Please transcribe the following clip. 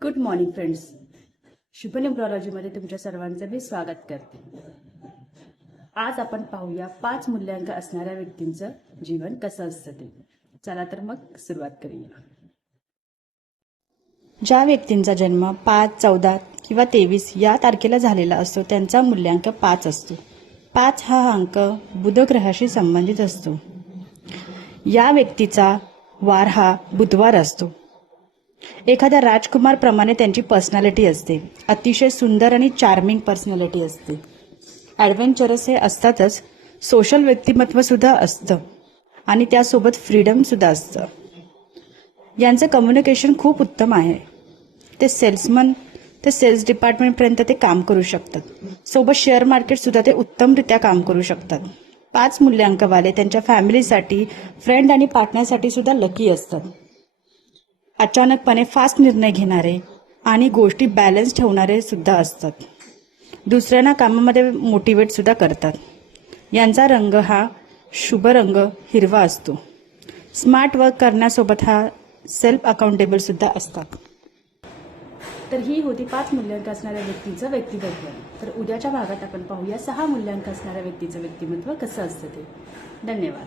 Good morning friends. शुभ न्यूमरॉलॉजीमध्ये तुमच्या सर्वांचं मी स्वागत करते. आज आपण पाहूया 5 मूल्यांक असणाऱ्या व्यक्तींचं जीवन कसं असतं ते. चला तर मग सुरुवात करूया. ज्या व्यक्तींचा जन्म 5, 14 किंवा 23 या तारखेला झालेला असतो त्यांचा मूल्यांक 5 असतो. 5 हा अंक बुध ग्रहाशी संबंधित असतो. या व्यक्तीचा वार हा बुधवार असतो. एखाद्या राजकुमार प्रमाणे त्यांची पर्सनॅलिटी असते. अतिशय सुंदर आणि चार्मिंग पर्सनॅलिटी असते. ॲडव्हेंचरस हे असतातच, सोशल व्यक्तिमत्व सुद्धा असतं आणि त्यासोबत फ्रीडम सुद्धा असतं. यांचं कम्युनिकेशन खूप उत्तम आहे. ते सेल्समन ते सेल्स डिपार्टमेंटपर्यंत ते काम करू शकतात. सोबत शेअर मार्केट सुद्धा ते उत्तमरित्या काम करू शकतात. 5 मूल्यांकवाले त्यांच्या फॅमिलीसाठी, फ्रेंड आणि पार्टनरसाठी सुद्धा लकी असतात. अचानकपणे फास्ट निर्णय घेणारे आणि गोष्टी बॅलन्स ठेवणारे सुद्धा असतात. दुसऱ्यांना कामामध्ये मोटिवेट सुद्धा करतात. यांचा रंग हा शुभ रंग हिरवा असतो. स्मार्ट वर्क करण्यासोबत हा सेल्फ अकाउंटेबल सुद्धा असतात. तर ही होती 5 मूल्यांक असणाऱ्या व्यक्तीचं व्यक्तिमत्व. तर उद्याच्या भागात आपण पाहूया 6 मूल्यांक असणाऱ्या व्यक्तीचं व्यक्तिमत्व कसं असतं ते. धन्यवाद.